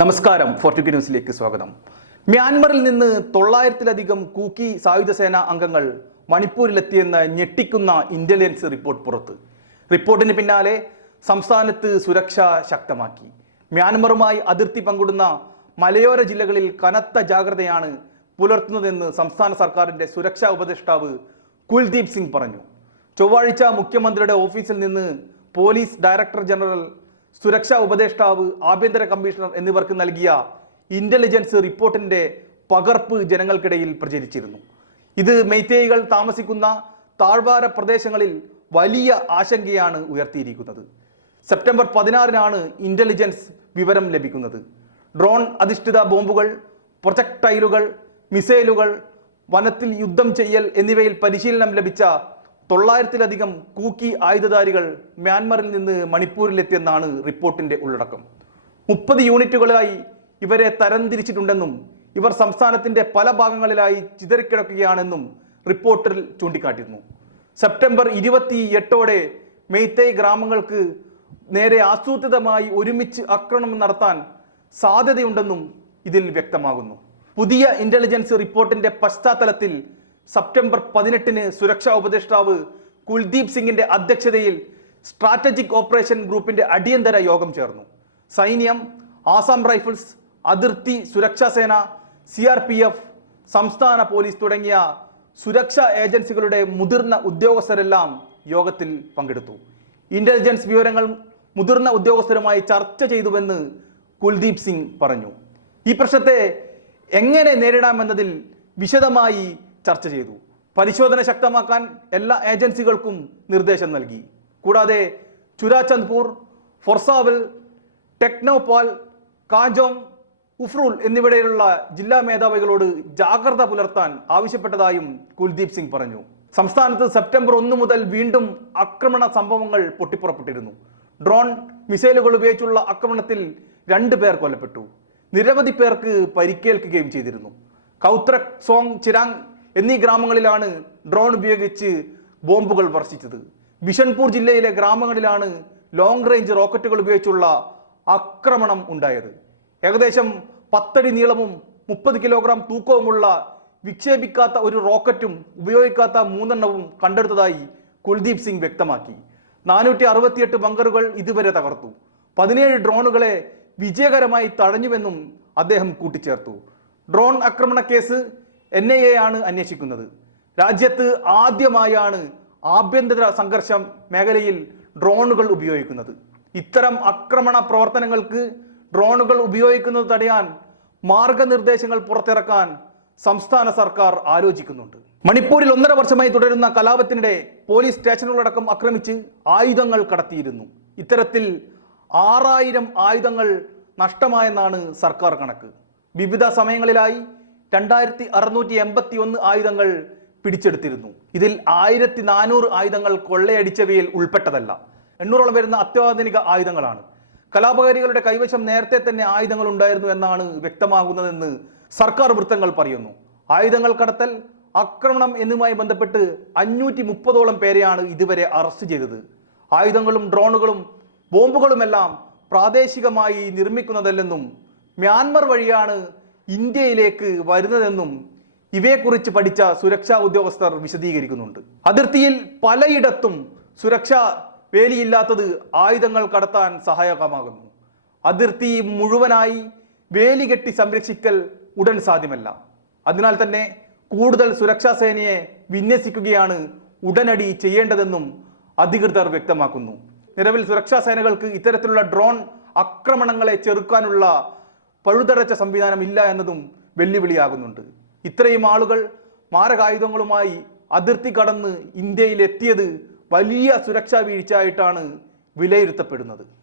നമസ്കാരം. ഫോർട്ടുക്കി ന്യൂസിലേക്ക് സ്വാഗതം. മ്യാൻമറിൽ നിന്ന് തൊള്ളായിരത്തിലധികം കൂക്കി സായുധ സേന അംഗങ്ങൾ മണിപ്പൂരിലെത്തിയെന്ന് ഞെട്ടിക്കുന്ന ഇന്റലിജൻസ് റിപ്പോർട്ട് പുറത്ത്. റിപ്പോർട്ടിന് പിന്നാലെ സംസ്ഥാനത്ത് സുരക്ഷ ശക്തമാക്കി. മ്യാൻമറുമായി അതിർത്തി പങ്കിടുന്ന മലയോര ജില്ലകളിൽ കനത്ത ജാഗ്രതയാണ് പുലർത്തുന്നതെന്ന് സംസ്ഥാന സർക്കാരിന്റെ സുരക്ഷാ ഉപദേഷ്ടാവ് കുൽദീപ് സിംഗ് പറഞ്ഞു. ചൊവ്വാഴ്ച മുഖ്യമന്ത്രിയുടെ ഓഫീസിൽ നിന്ന് പോലീസ് ഡയറക്ടർ ജനറൽ സുരക്ഷാ ഉപദേഷ്ടാവ് ആഭ്യന്തര കമ്മീഷണർ എന്നിവർക്ക് നൽകിയ ഇന്റലിജൻസ് റിപ്പോർട്ടിന്റെ പകർപ്പ് ജനങ്ങൾക്കിടയിൽ പ്രചരിച്ചിരുന്നു. ഇത് മെയ്തേയികൾ താമസിക്കുന്ന താഴ്വാര പ്രദേശങ്ങളിൽ വലിയ ആശങ്കയാണ് ഉയർത്തിയിരിക്കുന്നത്. സെപ്റ്റംബർ പതിനാറിനാണ് ഇന്റലിജൻസ് വിവരം ലഭിക്കുന്നത്. ഡ്രോൺ അധിഷ്ഠിത ബോംബുകൾ പ്രൊജക്ടൈലുകൾ മിസൈലുകൾ വനത്തിൽ യുദ്ധം ചെയ്യൽ എന്നിവയിൽ പരിശീലനം ലഭിച്ച തൊള്ളായിരത്തിലധികം കൂക്കി ആയുധധാരികൾ മ്യാൻമറിൽ നിന്ന് മണിപ്പൂരിലെത്തിയെന്നാണ് റിപ്പോർട്ടിന്റെ ഉള്ളടക്കം. മുപ്പത് യൂണിറ്റുകളായി ഇവരെ തരംതിരിച്ചിട്ടുണ്ടെന്നും ഇവർ സംസ്ഥാനത്തിന്റെ പല ഭാഗങ്ങളിലായി ചിതറിക്കിടക്കുകയാണെന്നും റിപ്പോർട്ടിൽ ചൂണ്ടിക്കാട്ടിയിരുന്നു. സെപ്റ്റംബർ ഇരുപത്തി എട്ടോടെ മെയ്തേയ് ഗ്രാമങ്ങൾക്ക് നേരെ ആസൂത്രിതമായി ഒരുമിച്ച് ആക്രമണം നടത്താൻ സാധ്യതയുണ്ടെന്നും ഇതിൽ വ്യക്തമാകുന്നു. പുതിയ ഇന്റലിജൻസ് റിപ്പോർട്ടിന്റെ പശ്ചാത്തലത്തിൽ സെപ്റ്റംബർ പതിനെട്ടിന് സുരക്ഷാ ഉപദേഷ്ടാവ് കുൽദീപ് സിംഗിന്റെ അധ്യക്ഷതയിൽ സ്ട്രാറ്റജിക് ഓപ്പറേഷൻ ഗ്രൂപ്പിന്റെ അടിയന്തര യോഗം ചേർന്നു. സൈന്യം ആസാം റൈഫിൾസ് അതിർത്തി സുരക്ഷാ സേന സി ആർ പി എഫ് സംസ്ഥാന പോലീസ് തുടങ്ങിയ സുരക്ഷാ ഏജൻസികളുടെ മുതിർന്ന ഉദ്യോഗസ്ഥരെല്ലാം യോഗത്തിൽ പങ്കെടുത്തു. ഇന്റലിജൻസ് വിവരങ്ങൾ മുതിർന്ന ഉദ്യോഗസ്ഥരുമായി ചർച്ച ചെയ്തുവെന്ന് കുൽദീപ് സിംഗ് പറഞ്ഞു. ഈ പ്രശ്നത്തെ എങ്ങനെ നേരിടാമെന്നതിൽ വിശദമായി ചർച്ച ചെയ്തു. പരിശോധന ശക്തമാക്കാൻ എല്ലാ ഏജൻസികൾക്കും നിർദ്ദേശം നൽകി. കൂടാതെ ചുരാചന്ദ്പൂർ ഫൊർസാവൽ ടെക്നോപാൽ കാജോങ് ഉഫ്രൂൽ എന്നിവിടെയുള്ള ജില്ലാ മേധാവികളോട് ജാഗ്രത പുലർത്താൻ ആവശ്യപ്പെട്ടതായും കുൽദീപ് സിംഗ് പറഞ്ഞു. സംസ്ഥാനത്ത് സെപ്റ്റംബർ ഒന്ന് മുതൽ വീണ്ടും ആക്രമണ സംഭവങ്ങൾ പൊട്ടിപ്പുറപ്പെട്ടിരുന്നു. ഡ്രോൺ മിസൈലുകൾ ഉപയോഗിച്ചുള്ള ആക്രമണത്തിൽ രണ്ട് പേർ കൊല്ലപ്പെട്ടു. നിരവധി പേർക്ക് പരിക്കേൽക്കുകയും ചെയ്തിരുന്നു. കൗത്രക് സോങ് ചിരാങ് എന്നീ ഗ്രാമങ്ങളിലാണ് ഡ്രോൺ ഉപയോഗിച്ച് ബോംബുകൾ വർഷിച്ചത്. ബിഷൻപൂർ ജില്ലയിലെ ഗ്രാമങ്ങളിലാണ് ലോങ് റേഞ്ച് റോക്കറ്റുകൾ ഉപയോഗിച്ചുള്ള ആക്രമണം ഉണ്ടായത്. ഏകദേശം പത്തടി നീളവും മുപ്പത് കിലോഗ്രാം തൂക്കവുമുള്ള വിക്ഷേപിക്കാത്ത ഒരു റോക്കറ്റും ഉപയോഗിക്കാത്ത മൂന്നെണ്ണവും കണ്ടെടുത്തതായി കുൽദീപ് സിംഗ് വ്യക്തമാക്കി. നാനൂറ്റി അറുപത്തിയെട്ട് ബങ്കറുകൾ ഇതുവരെ തകർത്തു. പതിനേഴ് ഡ്രോണുകളെ വിജയകരമായി തടഞ്ഞുവെന്നും അദ്ദേഹം കൂട്ടിച്ചേർത്തു. ഡ്രോൺ ആക്രമണ കേസ് എൻ ഐ എ ആണ് അന്വേഷിക്കുന്നത്. രാജ്യത്ത് ആദ്യമായാണ് ആഭ്യന്തര സംഘർഷം മേഖലയിൽ ഡ്രോണുകൾ ഉപയോഗിക്കുന്നത്. ഇത്തരം ആക്രമണ പ്രവർത്തനങ്ങൾക്ക് ഡ്രോണുകൾ ഉപയോഗിക്കുന്നത് തടയാൻ മാർഗനിർദ്ദേശങ്ങൾ പുറത്തിറക്കാൻ സംസ്ഥാന സർക്കാർ ആലോചിക്കുന്നുണ്ട്. മണിപ്പൂരിൽ ഒന്നര വർഷമായി തുടരുന്ന കലാപത്തിനിടെ പോലീസ് സ്റ്റേഷനുകളടക്കം ആക്രമിച്ച് ആയുധങ്ങൾ കടത്തിയിരുന്നു. ഇത്തരത്തിൽ ആറായിരം ആയുധങ്ങൾ നഷ്ടമായെന്നാണ് സർക്കാർ കണക്ക്. വിവിധ സമയങ്ങളിലായി രണ്ടായിരത്തി അറുന്നൂറ്റി എൺപത്തി ഒന്ന് ആയുധങ്ങൾ പിടിച്ചെടുത്തിരുന്നു. ഇതിൽ ആയിരത്തി നാനൂറ് ആയുധങ്ങൾ കൊള്ളയടിച്ചവയിൽ ഉൾപ്പെട്ടതല്ല. എണ്ണൂറോളം വരുന്ന അത്യാധുനിക ആയുധങ്ങളാണ്. കലാപകാരികളുടെ കൈവശം നേരത്തെ തന്നെ ആയുധങ്ങൾ ഉണ്ടായിരുന്നു എന്നാണ് വ്യക്തമാകുന്നതെന്ന് സർക്കാർ വൃത്തങ്ങൾ പറയുന്നു. ആയുധങ്ങൾ കടത്തൽ ആക്രമണം എന്നുമായി ബന്ധപ്പെട്ട് അഞ്ഞൂറ്റി മുപ്പതോളം പേരെയാണ് ഇതുവരെ അറസ്റ്റ് ചെയ്തത്. ആയുധങ്ങളും ഡ്രോണുകളും ബോംബുകളുമെല്ലാം പ്രാദേശികമായി നിർമ്മിക്കുന്നതല്ലെന്നും മ്യാൻമർ വഴിയാണ് ഇന്ത്യയിലേക്ക് വരുന്നതെന്നും ഇവയെക്കുറിച്ച് പഠിച്ച സുരക്ഷാ ഉദ്യോഗസ്ഥർ വിശദീകരിക്കുന്നുണ്ട്. അതിർത്തിയിൽ പലയിടത്തും സുരക്ഷാ വേലിയില്ലാത്തത് ആയുധങ്ങൾ കടത്താൻ സഹായകമാകുന്നു. അതിർത്തി മുഴുവനായി വേലി കെട്ടി സംരക്ഷിക്കൽ ഉടൻ സാധ്യമല്ല. അതിനാൽ തന്നെ കൂടുതൽ സുരക്ഷാ സേനയെ വിന്യസിക്കുകയാണ് ഉടനടി ചെയ്യേണ്ടതെന്നും അധികൃതർ വ്യക്തമാക്കുന്നു. നിലവിൽ സുരക്ഷാ സേനകൾക്ക് ഇത്തരത്തിലുള്ള ഡ്രോൺ ആക്രമണങ്ങളെ ചെറുക്കാനുള്ള പഴുതടച്ച സംവിധാനം ഇല്ല എന്നതും വെല്ലുവിളിയാകുന്നുണ്ട്. ഇത്രയും ആളുകൾ മാരകായുധങ്ങളുമായി അതിർത്തി കടന്ന് ഇന്ത്യയിൽ എത്തിയത് വലിയ സുരക്ഷാ വീഴ്ചയായിട്ടാണ് വിലയിരുത്തപ്പെടുന്നത്.